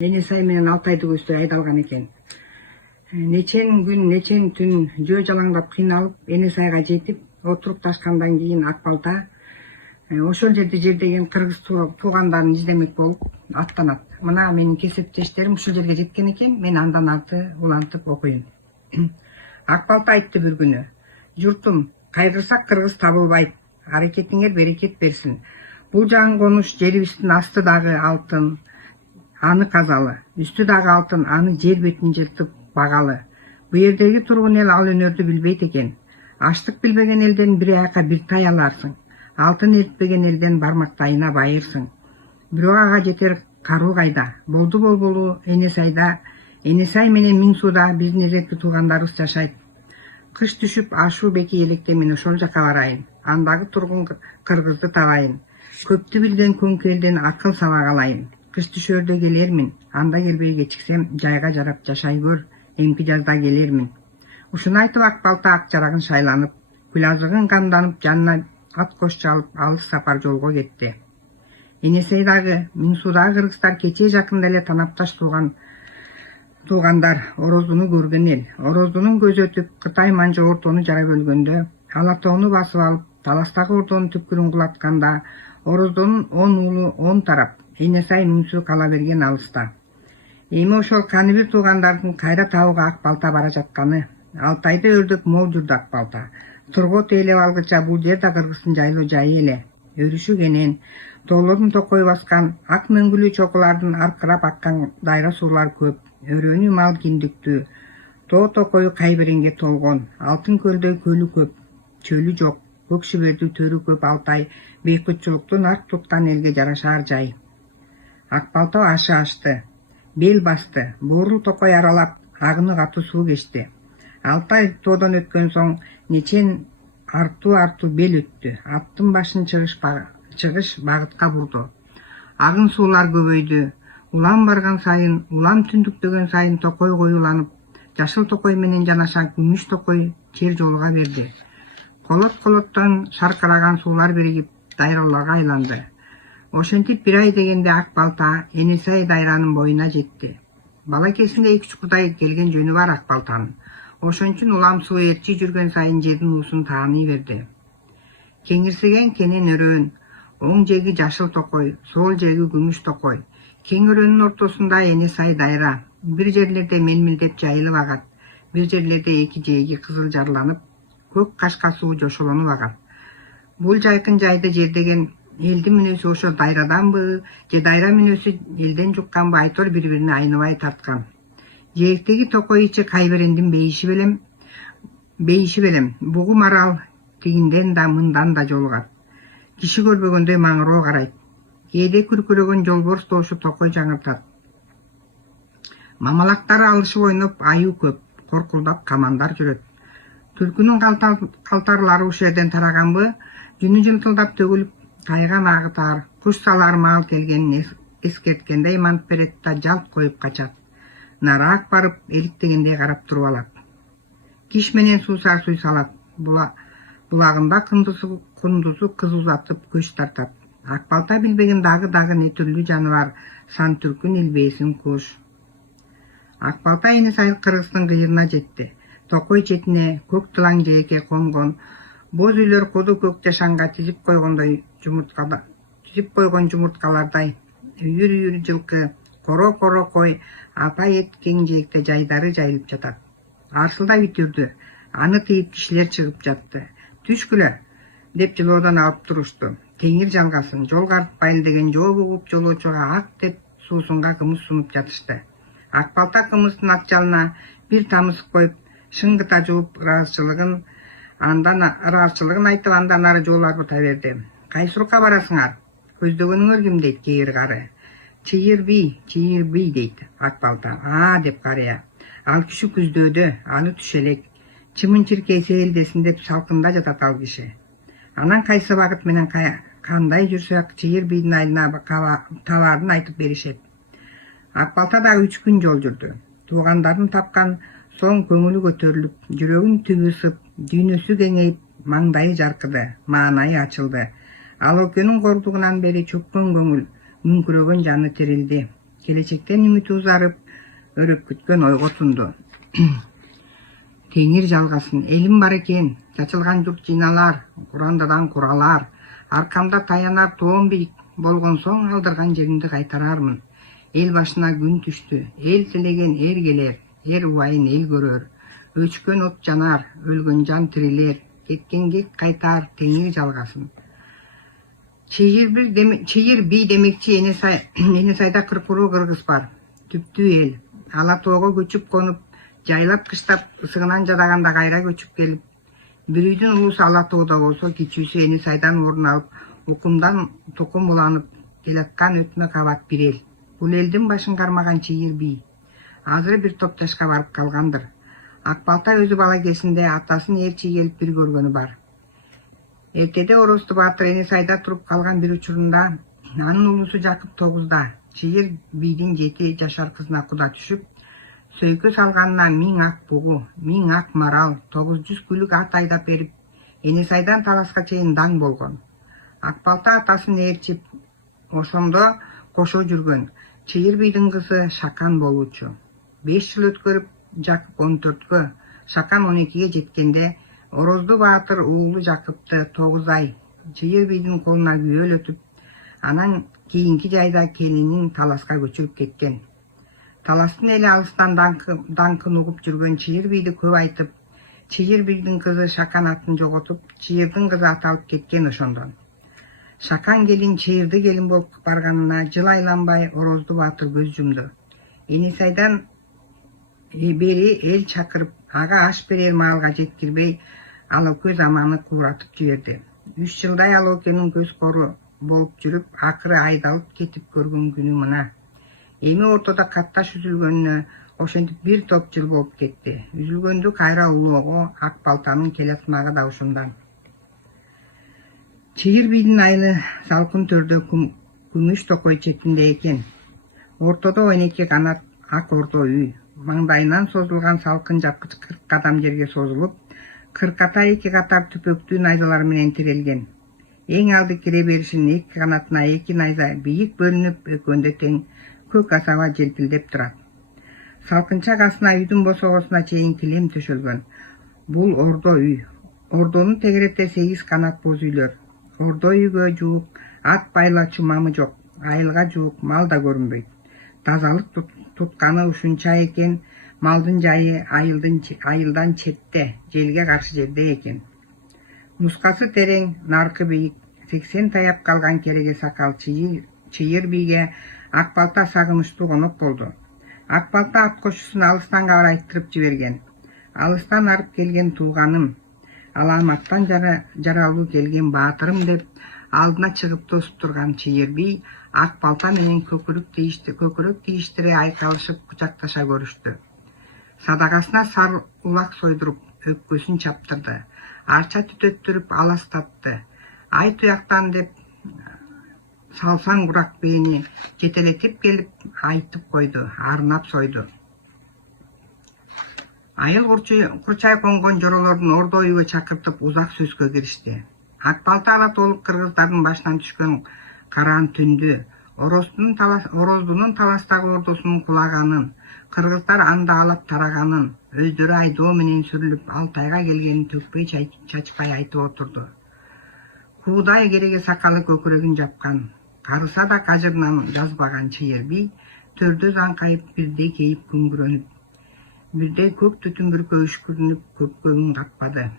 Енесай менен Алтайды көздөй айдалган экен. Нечен күн, нечен түн жөө жалаңдап кыйналып, Енесайга жетип, отуруп ташкандан кийин Акбалта ошол жерде деген кыргыз туугандарын издемек болуп аттанат. Мына менин кесиптештерим ушул жерге жеткен экен, мен андан арты улантып окуйм. Акбалта айтты бир күнү: "Журтум, кайгырсак кыргыз табылбайт. Аракетиңер берекет берсин. Бул жан конуш жерибиздин асты дагы алтын, аны казалы. Үстү дагы алтын, аны жер бетин жыртып багалы. Бу жердеги тургун эл ал өнөрдү билбейт экен. Аштык билбеген элден бир аяка бир тай аларсың. Алтын эритпеген элден бармактайына байырсың. Бирок ага жетер каруу кайда? Болду болболу Енесайда, Енесай менен Миң сууда биздин эзекти туугандарыбыз жашайт. Кыш түшүп ашуу беки электе мен ошол жака барайын. Андагы тургун кыргызды табайын. Көптү билген көңкү элден акыл сабак алайын. Кыш түшөрдө келермин. Анда келбей кечиксем жайга жарап жашай көр. Эмки жазда келермин." Ушуну айтып Акбалта ак жарагын шайланып, күлазыгын камданып, жанына ат кош чалып алыс сапар жолго кетти. Енесей дагы, Миң суудагы кыргыздар кечээ жакында эле танапташ туугандар Ороздуну көргөн эл. Ороздунун көзү өтүп, Кытай манжы ортону жарап өлгөндө, Алатоону басып алып, таластагы ортонун түпкүрүн кулатканда, Ороздунун 10 уулу 10 тарап, Енесай Миңсуу кала берген алыста. Эми ошол каны бир туугандардын кайра табууга Акбалта бара жатканы. Алтайды өрдөп мол жүрдү Акбалта. Тургот ээлеп алгыча бул жер да кыргыздын жайлуу жайы эле. Өрүшү кенен, тоолорун токой баскан, ак мөңгүлүү чокулардын аркырап аккан дайра суулар көп. Өрөөнү мал киндиктүү, тоо токою кайбереңге толгон, алтын көлдөй көлү көп, чөлү жок, көк шүбердүү төрү көп Алтай бейкутчулуктун арт туткан элге жарашар жай. Акбалта ашы ашты, бел басты, боорул токой аралап, агыны катуу суу кечти. Алтай тоодон өткөн соң нечен артуу бел өттү. Аттын башын чыгыш багытка бурду. Агын суулар көбөйдү. Улам барган сайын, улам түндүктөгөн сайын токой коюланып, жашыл токой менен жанашан күмүш токой жер жолуга берди. Колот-колоттон шаркыраган суулар биригип, дайраларга айланды. Ошентип бир ай дегенде Акбалта Енесай дайранын боюна жетти. Бала кезинде 2-3 кудай келген жөнү бар Акбалтанын. Ошон үчүн улам суу ээрчи жүргөн сайын жердин уусун тааный берди. Кеңирсеген кенен өрөөн, оң жеги жашыл токой, сол жеги күмүш токой. Кең өрөөнүн ортосунда Енесай дайра. Бир жерлерде мелмилдеп жайылып агат, бир жерлерде эки жээги кызыл жарланып, көк кашка суу жошолонуп агат. Бул жайкын жайды жердеген элдин мүнөсү ошо дайраданбы, же дайра мүнөсү элден жукканбы айтор бири-бирине айныбай тарткан. Жээктеги токой ичи кайберендин бейиши белем, бугу марал тигинден да мындан да жолугат. Киши көрбөгөндөй маңыроо карайт. Кээде күркүрөгөн жолборс тоушу токой жаңыртат. Мамалактары алышып ойноп, аюу көп, коркулдап камандар жүрөт. Түлкүнүн калтарлары ушул жерден тараганбы, жүнү жылтылдап төгүлүп, кайган агытар, куш салар маал келгенин эскерткендей мант берет да жалт коюп качат. Нараак барып, эликтегендей карап туруп алат. Киш менен суусар суй салат. Булагында кундузу кыз узатып көч тартат. Акбалта билбеген дагы не түрлүү жаныбар, сан түркүн илбээсин куш. Акбалта Енесай кыргыздын кыйырына жетти. Токой четине көк тылаң жээкке конгон, боз үйлөр коду көк жашанга тизип койгон жумурткалардай, үйүр жылкы, коро кой, апа эт кең жээкте жайдары жайылып жатат. Арсылдап үтүрдү, аны тыйып кишилер чыгып жатты. "Түшкүлө" деп жылоодон алып турушту. "Теңир жалгасын, жол карытпайлы" деген жоо бугуп, жолоочуга ак деп суусунга кымыз сунуп жатышты. Акбалта кымыздын ат жалына бир тамыз коюп, шыңгыта жууп, ыраазычылыгын айтып, андан ары жол арбыта берди. "Кайсырукка барасыңар? Көздөгөнүңөр ким?" дейт кейир кары. Чыйыр бий" дейт Акбалта. "Аа" деп карыя. "Ал киши күздөөдө, аны түш элек. Чымын чиркейси элдесин" деп салкында жатат ал киши. Анан кайсы багыт менен кандай жүрсөк Чыйыр бийдин айылына табаарын айтып беришет. Акбалта дагы 3 күн жол жүрдү. Туугандарын тапкан соң көңүлү көтөрүлүп, жүрөгүнүн түбү ысып, дүйнөсү кеңейип, маңдайы жаркыды, маанайы ачылды. Ал экөөнүн кордугунан бери чөккөн көңүл, мүңкүрөгөн жаны тирилди. Келечектен үмүтү узарып, өрөп күткөн ойго тунду. Теңир жалгасын, элим бар экен, чачылган журт жыйналар, курандадан куралар, аркамда таянар тоом бийик, болгон соң алдырган жеримди кайтарармын. Эл башына күн түштү, эл тилеген эр келер, эр убайын эл көрөр. Өчкөн от жанар, өлгөн жан тирилер, кеткен кек кайтар, теңир жалгасын. Чыйыр бий демекчи Энесайда кыркуруу кыргыз бар. Түптүү эл. Ала тоого көчүп конуп, жайлап кыштап, ысыгынан жадаганда кайра көчүп келип, бирүүдүн улуусу Ала тоодо болсо, кичүүсү Энесайдан орун алып, укумдан токум уланып келаткан өтмө кабат бир эл. Бул элдин башын кармаган чыйыр бий. Азыр бир топ жашка барып калгандыр. Акбалта өзү бала кезинде атасын ээрчи келип бир көргөнү бар. Эртеде Оросту Баатыр Энесайда туруп калган бир учурунда анын улуусу Жакып 9да чыйыр бийдин 7 жашар кызына куда түшүп, сөйкө салганына 1000 ак бугу, 1000 ак марал, 900 күлүк ат айдап берип, Энесайдан таласка чейин даң болгон. Акбалта атасын ээрчип, ошондо кошо жүргөн. Чыйыр бийдин кызы Шакан болуучу. 5 жыл өткөрүп Жакып 14кө, Шакан 12ге жеткенде Орозду Баатыр уулу Жакыпты 9 ай чыйыр бийдин колуна күбөлөтүп, анан кийинки жайда келинин таласка көчүрүп кеткен. Таластын эли алыстан даңкын угуп жүргөн чыйыр бийди көп айтып, чыйыр бийдин кызы Шакан атын жоготуп, чыйырдын кызы аталып кеткен ошондон. Шакан келин чыйырды келин болуп барганына жыл айланбай Орозду Баатыр көз жумду. Энесайдан бери эл чакырып, ага аш берер маалга жеткирбей, Алокөз аманы кубуратып жиберди. 3 жылдай Алокенин көз кору болуп жүрүп, акыры айдалып кетип көргөн күнү мына. Эми ортодо катташ үзүлгөнүнө ошентип бир топ жыл болуп кетти. Үзүлгөндү кайра улоого Акбалтанын келатмагы да ушундан. Чыйыр бийдин айылы салкын төрдө күмүш токой четинде экен. Ортодо 12 канат ак ордо үй. Маңдайынан созулган салкын жапкыч 40 кадам жерге созулуп, 40 2 катар түпөктүү найзалар менен тирелген. Эң алды кире беришинин 2 канатына 2 найза бийик бөлүнүп, экөөндө тең көк асаба желпилдеп турат. Салкынча касына үйдүн босогосуна чейин килем төшөлгөн. Бул ордо үй. Ордонун тегерете 8 канат боз үйлөр. Ордо үйгө жуук ат байлачу мамы жок, айылга жуук мал да көрүнбөйт. Тазалык тутканы ушунча экен, малдын жайы айылдан четте, желге каршы жерде экен. Мускасы терең, наркы бийик, 80 таяп калган кереге сакал чыйыр бийге Акбалта сагынычтуу конок болду. Акбалта ат кошусун алыстан кабарайттырып жиберген. Алыстан арып келген тууганым, аламаттан жаралуу келген баатырым деп алдына чыгып тосуп турган чыйыр бий Акбалта менен көкүрөк тийиштире айкалышып кучакташа көрүштү. Садагасына сар улак сойдуруп, өпкөсүн чаптырды. Арча түтөттүрүп аластатты. Ай туяктан деп салсаң курак бээни жетелетип келип айтып койду, арнап сойду. Айыл курчай конгон жоролордун ордо үйгө чакыртып узак сөзгө киришти. Акбалта ала толук кыргыздардын башынан түшкөн караан түндү, Ороздунун таластагы ордосунун кулаганын, кыргыздар анда алап тараганын, өздөрү айдоо менен сүрүлүп Алтайга келгенин төкпөй чачпай айтып отурду. Куудай кереге сакалы көкүрөгүн жапкан, карыса да кажырынан жазбаган чыйыр бий төрдө заңкайып бирде кейип күңгүрөнүп, бирде көк түтүн бүркөө үшкүрүнүп көккө үн катпады.